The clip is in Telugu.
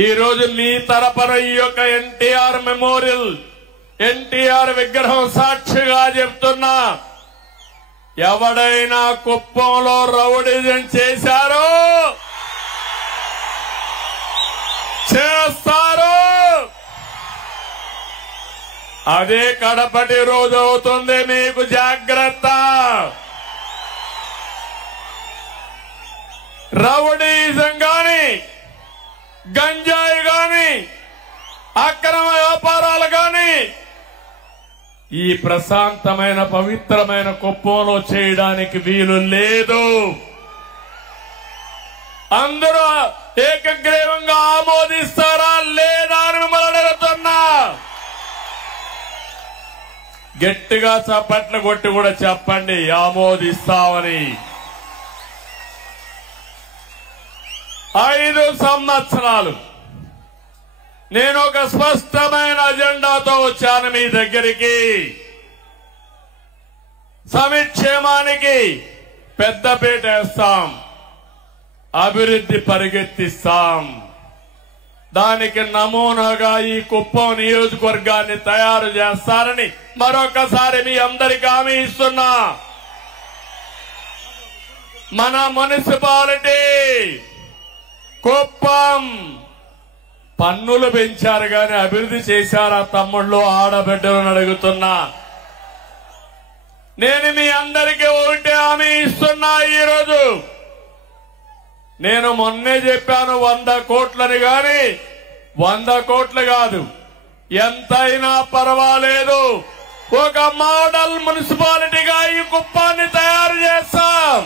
ఈ రోజు మీ తరపున ఈ యొక్క ఎన్టీఆర్ మెమోరియల్ ఎన్టీఆర్ విగ్రహం సాక్షిగా చెప్తున్నా, ఎవడైనా కుప్పంలో రౌడీజం చేశారో చేస్తారు, అదే కడపటి రోజు అవుతుంది. మీకు జాగ్రత్త. రౌడీజం గాని, గంజాయి గాని, అక్రమ వ్యాపారాలు గాని ఈ ప్రశాంతమైన పవిత్రమైన కుప్పంలో చేయడానికి వీలు లేదు. అందరూ ఏకగ్రీవంగా ఆమోదిస్తారా లేదా అని మిమ్మల్ని అడుగుతున్నా. గట్టిగా చప్పట్లు కొట్టి కూడా చెప్పండి ఆమోదిస్తామని. 5 సంవత్సరాలు నేను ఒక స్పష్టమైన అజెండాతో వచ్చాను మీ దగ్గరికి. సంక్షేమానికి పెద్దపీట వేస్తాం, అభివృద్ధి పరిగెత్తిస్తాం. దానికి నమూనాగా ఈ కుప్పం నియోజకవర్గాన్ని తయారు చేస్తారని మరొకసారి మీ అందరికీ హామీ ఇస్తున్నా. మన మున్సిపాలిటీ కుప్పం పన్నులు పెంచారు గాని అభివృద్ధి చేశారా తమ్ముళ్ళు, ఆడబిడ్డలను అడుగుతున్నా. నేను మీ అందరికీ ఒకటి హామీ ఇస్తున్నా. ఈరోజు నేను మొన్నే చెప్పాను 100 కోట్లని గాని 100 కోట్లు కాదు, ఎంతైనా పర్వాలేదు, ఒక మోడల్ మున్సిపాలిటీగా ఈ కుప్పాన్ని తయారు చేస్తాం.